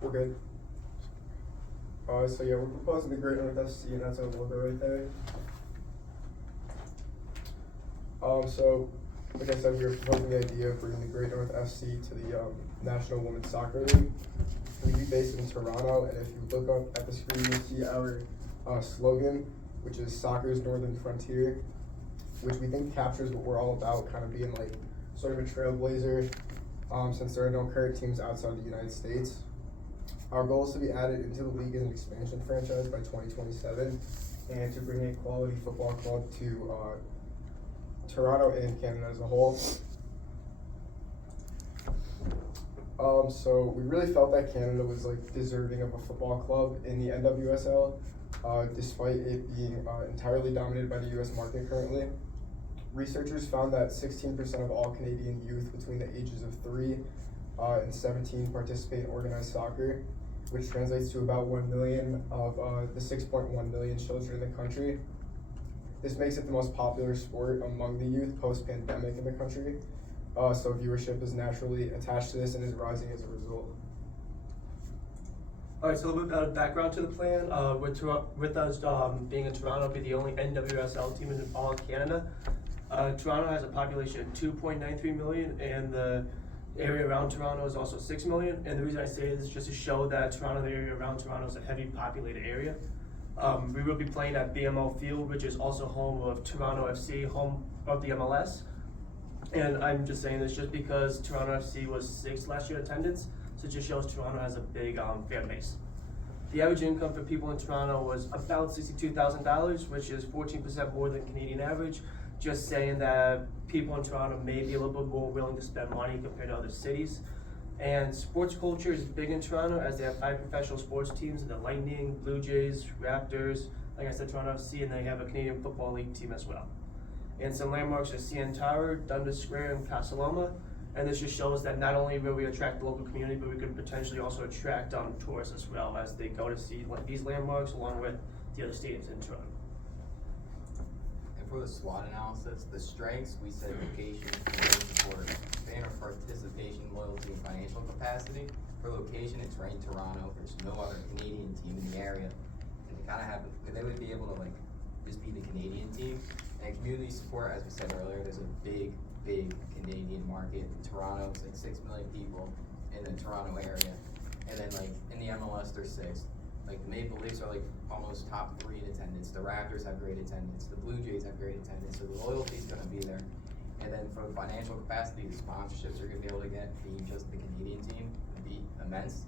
We're good. So yeah, we're proposing the Great North FC, and that's our logo right there. So like I said, we were proposing the idea of bringing the Great North FC to the National Women's Soccer League. We'll be based in Toronto, and if you look up at the screen, you'll see our slogan, which is Soccer's Northern Frontier, which we think captures what we're all about, kind of being like sort of a trailblazer, since there are no current teams outside the United States. Our goal is to be added into the league as an expansion franchise by 2027, and to bring a quality football club to Toronto and Canada as a whole. So we really felt that Canada was like deserving of a football club in the NWSL, despite it being entirely dominated by the US market currently. Researchers found that 16% of all Canadian youth between the ages of 3 and 17 participate in organized soccer, which translates to about 1 million of the 6.1 million children in the country. This makes it the most popular sport among the youth post-pandemic in the country. So viewership is naturally attached to this and is rising as a result. All right, so a little bit about background to the plan. With us being in Toronto, be the only NWSL team in all of Canada. Toronto has a population of 2.93 million, and the area around Toronto is also 6 million. And the reason I say this is just to show that Toronto, the area around Toronto, is a heavy populated area. We will be playing at BMO Field, which is also home of Toronto FC, home of the MLS. And I'm just saying this just because Toronto FC was 6th last year attendance, so it just shows Toronto has a big fan base. The average income for people in Toronto was about $62,000, which is 14% more than Canadian average. Just saying that people in Toronto may be a little bit more willing to spend money compared to other cities. And sports culture is big in Toronto, as they have 5 professional sports teams: the Lightning, Blue Jays, Raptors, like I said, Toronto FC, and they have a Canadian Football League team as well. And some landmarks are CN Tower, Dundas Square, and Casa Loma. And this just shows that not only will we attract the local community, but we could potentially also attract tourists as well, as they go to see these landmarks along with the other stadiums in Toronto. And for the SWOT analysis, the strengths, we said location, community support, fan or participation, loyalty, and financial capacity. For location, it's right in Toronto. There's no other Canadian team in the area. And they would be able to just be the Canadian team. And community support, as we said earlier, there's a big Canadian market in Toronto. It's like 6 million people in the Toronto area. And then in the MLS, they're 6th. Like the Maple Leafs are almost top 3 in attendance. The Raptors have great attendance. The Blue Jays have great attendance. So the loyalty's gonna be there. And then for financial capacity, the sponsorships are gonna be able to get, being just the Canadian team, would be immense.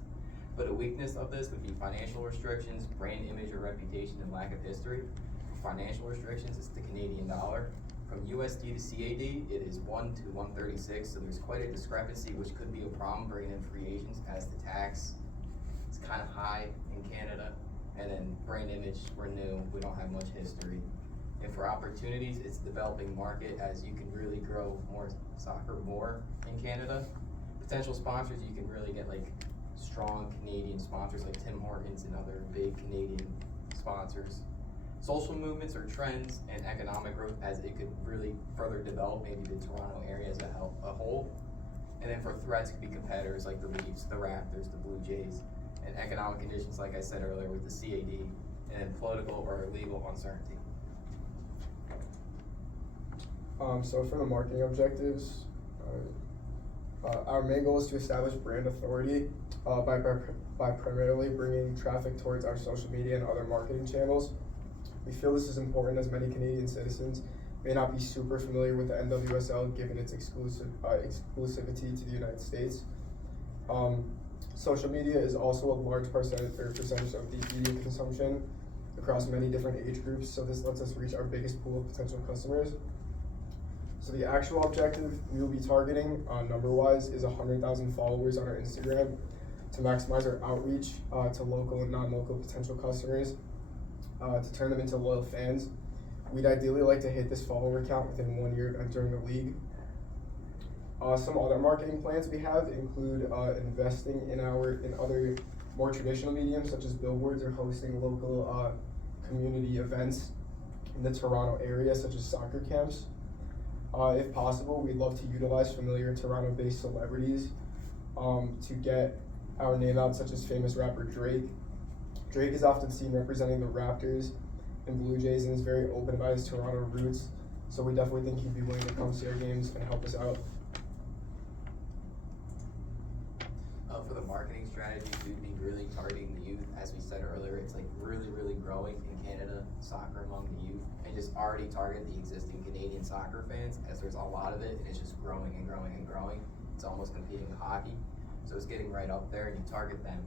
But a weakness of this would be financial restrictions, brand image or reputation, and lack of history. Financial restrictions, it's the Canadian dollar. From USD to CAD, it is 1 to 136, so there's quite a discrepancy, which could be a problem bringing in free agents, as the tax is kind of high in Canada. And then brand image, we're new, we don't have much history. And for opportunities, it's a developing market, as you can really grow soccer more in Canada. Potential sponsors, you can really get strong Canadian sponsors like Tim Hortons and other big Canadian sponsors. Social movements or trends and economic growth, as it could really further develop maybe the Toronto area as a whole. And then for threats, could be competitors like the Leafs, the Raptors, the Blue Jays, and economic conditions, like I said earlier, with the CAD, and then political or legal uncertainty. So for the marketing objectives, our main goal is to establish brand authority by primarily bringing traffic towards our social media and other marketing channels. We feel this is important, as many Canadian citizens may not be super familiar with the NWSL, given its exclusivity to the United States. Social media is also a large percentage of the media consumption across many different age groups, so this lets us reach our biggest pool of potential customers. So the actual objective we will be targeting, number-wise, is 100,000 followers on our Instagram to maximize our outreach to local and non-local potential customers, to turn them into loyal fans. We'd ideally like to hit this follower count within 1 year of entering the league. Some other marketing plans we have include investing in other more traditional mediums, such as billboards, or hosting local community events in the Toronto area, such as soccer camps. If possible, we'd love to utilize familiar Toronto-based celebrities to get our name out, such as famous rapper Drake. Drake is often seen representing the Raptors and Blue Jays and is very open about his Toronto roots. So we definitely think he'd be willing to come see our games and help us out. For the marketing strategy, we'd be really targeting the youth. As we said earlier, it's like really growing in Canada, soccer among the youth, and just already target the existing Canadian soccer fans, as there's a lot of it, and it's just growing and growing and growing. It's almost competing with hockey, so it's getting right up there, and you target them.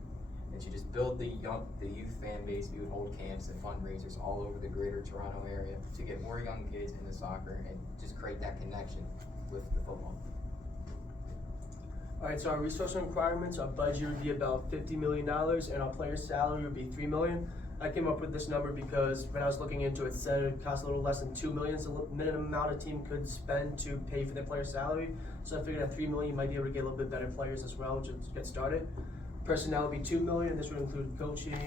And you just build the youth fan base. We would hold camps and fundraisers all over the greater Toronto area to get more young kids into soccer and just create that connection with the football. Alright, so our resource requirements, our budget would be about $50 million, and our player's salary would be $3 million. I came up with this number because when I was looking into it, it said it costs a little less than $2 million, so the minimum amount a team could spend to pay for their player's salary. So I figured at $3 million, you might be able to get a little bit better players as well, just to get started. Personnel would be $2 million. This would include coaching,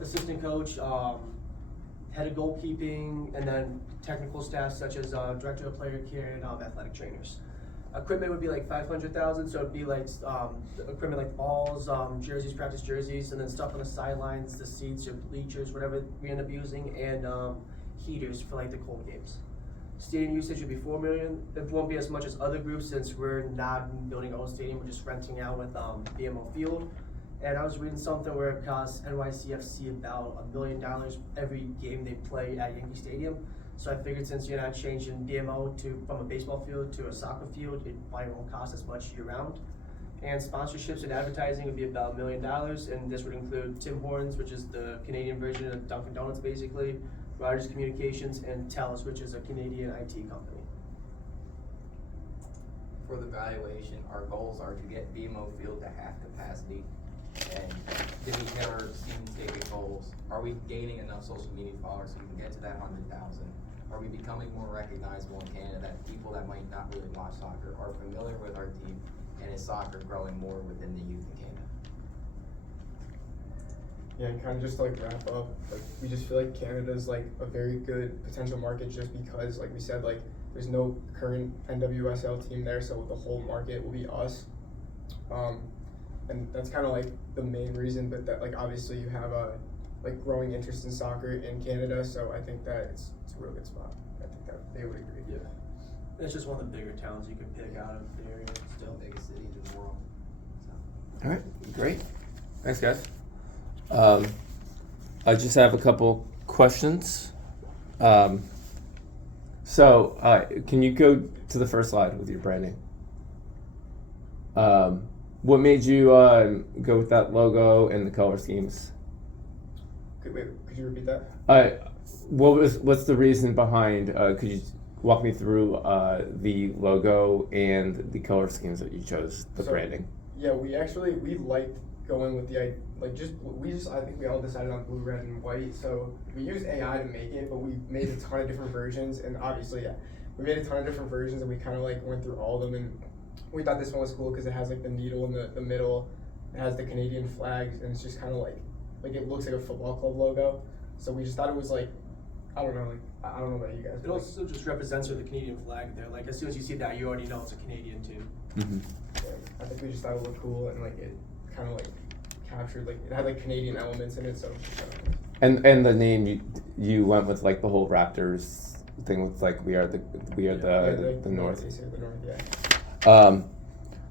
assistant coach, head of goalkeeping, and then technical staff such as director of player care and athletic trainers. Equipment would be like $500,000, so it'd be like equipment like balls, jerseys, practice jerseys, and then stuff on the sidelines, the seats, your bleachers, whatever we end up using, and heaters for like the cold games. Stadium usage would be $4 million. It won't be as much as other groups since we're not building our own stadium. We're just renting out with BMO Field. And I was reading something where it costs NYCFC about $1 million every game they play at Yankee Stadium. So I figured since you're not changing BMO from a baseball field to a soccer field, it probably won't cost as much year round. And sponsorships and advertising would be about $1 million, and this would include Tim Hortons, which is the Canadian version of Dunkin' Donuts basically, Rogers Communications, and TELUS, which is a Canadian IT company. For the valuation, our goals are to get BMO Field to half capacity, and did we hit our season ticket goals? Are we gaining enough social media followers so we can get to that 100,000? Are we becoming more recognizable in Canada that people that might not really watch soccer are familiar with our team, and is soccer growing more within the youth in Canada? Yeah, and kind of just to like wrap up, like we just feel like Canada's like a very good potential market just because, like we said, like there's no current NWSL team there, so the whole market will be us. And that's kind of like the main reason, but that like obviously you have a like growing interest in soccer in Canada, so I think that it's a real good spot. I think that they would agree. Yeah. It's just one of the bigger towns you can pick out of the area. Still the biggest city in the world. So. All right, great. Thanks, guys. I just have a couple questions. So, can you go to the first slide with your branding? What made you go with that logo and the color schemes? Could you repeat that? What's the reason behind? Could you walk me through the logo and the color schemes that you chose, the branding? Yeah, we liked going with the I think we all decided on blue, red, and white. So we used AI to make it, but we made a ton of different versions, and obviously, yeah, we made a ton of different versions, and we kind of like went through all of them, and we thought this one was cool because it has like the needle in the middle, it has the Canadian flags, and it's just kind of like it looks like a football club logo. So we just thought it was like, I don't know about you guys. It also just represents the Canadian flag there. Like as soon as you see that, you already know it's a Canadian team. Mm-hmm. Yeah, I think we just thought it looked cool, and like it kind of like captured it had like Canadian elements in it. So. And the name you went with like the whole Raptors thing with like we are the North. The North, yeah.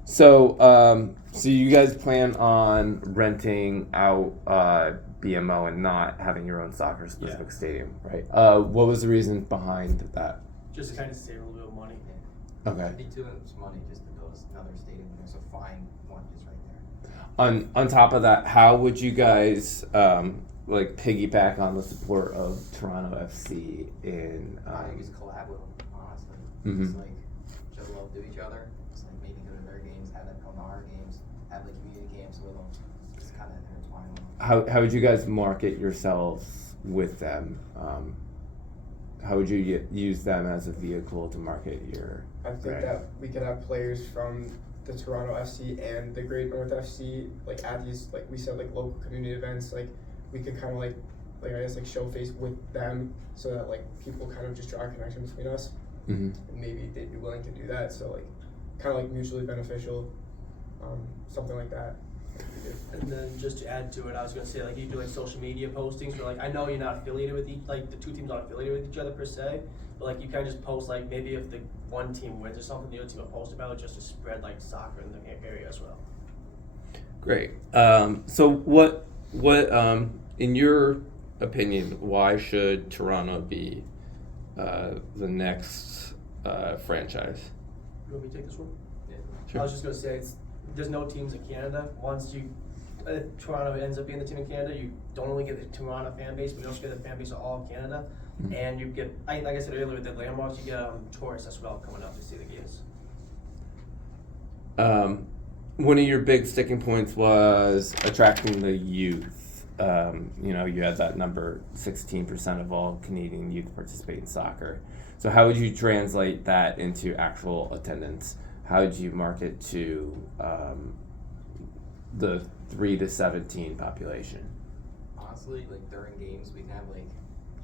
So you guys plan on renting out BMO and not having your own soccer specific stadium, right? What was the reason behind that? Just to kind of save a little bit of money. Okay. It'd be too much money just to build another stadium. There's a fine one just right there. On top of that, how would you guys like piggyback on the support of Toronto FC in? I think just collab with them, honestly. Mm-hmm. Just like show love to each other. Just like maybe go to their games, have them come to our games, have like community camps with them. Just kind of intertwine them. How would you guys market yourselves with them? How would you use them as a vehicle to market your I think brand? that we could have players from the Toronto FC and the Great North FC, like at these, like we said, like local community events. Like we could kind of like I guess like show face with them, so that like people kind of just draw a connection between us, Mm-hmm. and maybe they'd be willing to do that. So like kind of like mutually beneficial, something like that. And then just to add to it, I was gonna say, like, you do like social media postings, where like, I know you're not affiliated with each, like, the two teams aren't affiliated with each other per se, but like, you kinda just post, like, maybe if the one team wins or something, the other team will post about it, just to spread like soccer in the area as well. Great. So what, in your opinion, why should Toronto be the next franchise? You want me to take this one? Yeah. I was just gonna say, there's no teams in Canada. Once Toronto ends up being the team in Canada, you don't only get the Toronto fan base, but you also get the fan base of all of Canada. Mm-hmm. And you get, like I said earlier with the landmarks, you get tourists as well coming up to see the games. One of your big sticking points was attracting the youth. You had that number, 16% of all Canadian youth participate in soccer. So how would you translate that into actual attendance? How would you market to the 3 to 17 population? Honestly, like during games, we can have like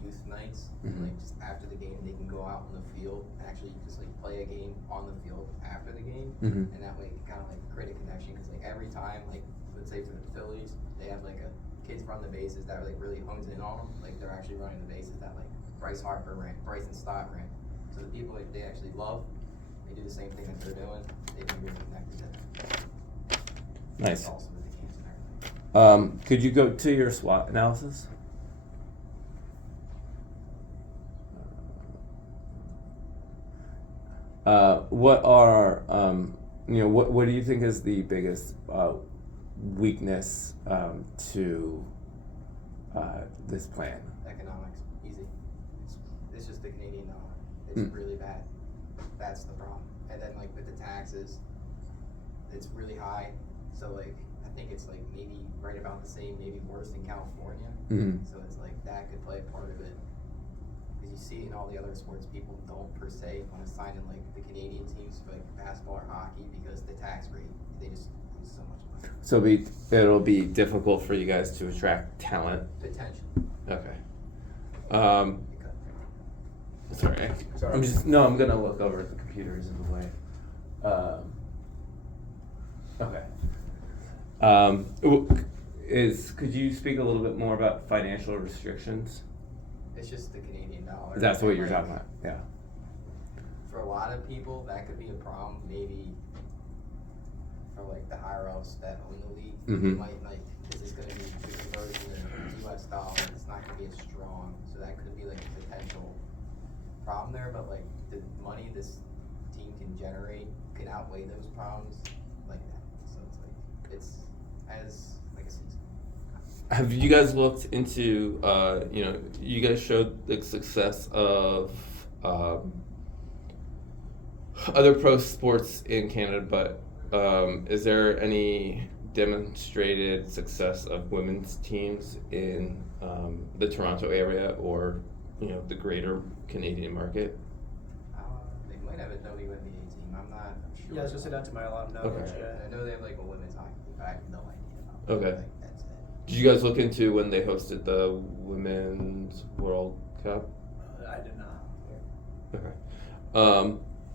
youth nights. Mhm. Like just after the game, they can go out on the field and actually just like play a game on the field after the game, Mhm. and that way kind of like create a connection. Because like every time, like let's say for the Phillies, they have like kids run the bases that like really hones in on them. Like they're actually running the bases that like Bryce Harper ran, Bryson Stott ran. So the people like they actually love, they do the same thing that they're doing. They can really connected to them. Nice. Also with the games and everything. Could you go to your SWOT analysis? What are what do you think is the biggest weakness to this plan? Economics, easy. It's just the Canadian dollar. It's Mm. really bad. That's the problem. And then like with the taxes, it's really high. So like I think it's like maybe right about the same, maybe worse than California. Mhm. So it's like that could play a part of it. Because you see in all the other sports, people don't per se want to sign in like the Canadian teams for like basketball or hockey because the tax rate, they just lose so much money. So it'll be difficult for you guys to attract talent. Potential. Okay. Because Sorry. Sorry. I'm gonna look over at the computers in the way. Okay. Could you speak a little bit more about financial restrictions? it's just the Canadian dollar. That's what And, you're like, talking about. Yeah. For a lot of people, that could be a problem. Maybe for like the higher ups that own the league, Mhm. they might like this is going to be the conversion in U.S. dollars. It's not going to be as strong, so that could be like a potential problem there. But like the money this team can generate can outweigh those problems like that. So it's like it's as like a season. Have you guys looked into, you guys showed the success of other pro sports in Canada, but is there any demonstrated success of women's teams in the Toronto area or, the greater Canadian market? They might have a WNBA team. I'm not sure. Yeah, I was gonna say that to my alarm now. Okay. I know they have like a women's hockey team, but I have no idea about it. Okay. Like, that's it. Did you guys look into when they hosted the Women's World Cup? I did not. Okay.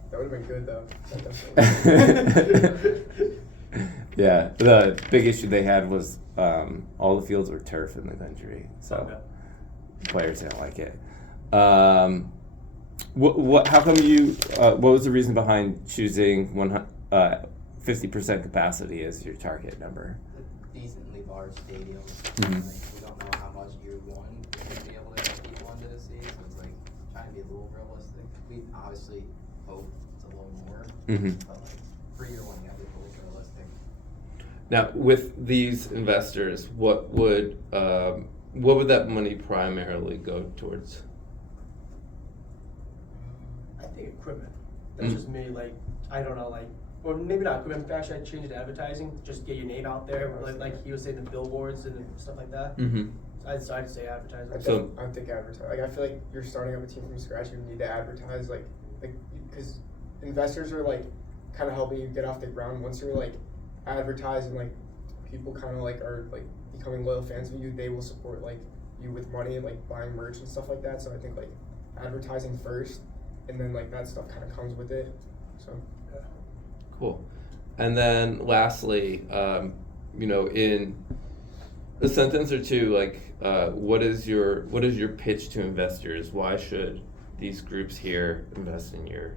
That would have been good though. That definitely- Yeah, the big issue they had was all the fields were turf in the country, so Okay. players didn't like it. What? How come you? What was the reason behind choosing 50% capacity as your target number? A decently large stadium. Mhm. Like, we don't know how much year one we're gonna be able to get people into the city, so it's like trying to be a little realistic. We obviously hope it's a little more, Mm-hmm. but like for year one, you gotta be a little realistic. Now, with these investors, what would that money primarily go towards? I think equipment. That's Mm. just me, like, I don't know, like, or maybe not equipment, actually I'd change it to advertising, just get your name out there, like he was saying, the billboards and stuff like that. Mm-hmm. I'd say advertising. I think advertise. Like I feel like you're starting up a team from scratch. You need to advertise, like because investors are like kind of helping you get off the ground. Once you're like advertised and like people kind of like are like becoming loyal fans of you, they will support like you with money and like buying merch and stuff like that. So I think like advertising first, and then like that stuff kind of comes with it. So Cool. And then lastly, in a sentence or two, like what is your pitch to investors? Why should these groups here invest in your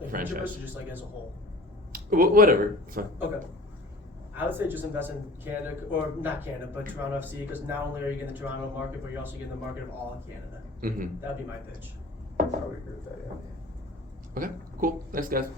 Like franchise? Franchise. Or just like as a whole? Whatever. It's fine. Okay. I would say just invest in Canada, or not Canada, but Toronto FC, because not only are you getting the Toronto market, but you're also getting the market of all of Canada. Mm-hmm. That'd be my pitch. I would agree with that, yeah. Okay. Cool. Thanks, guys.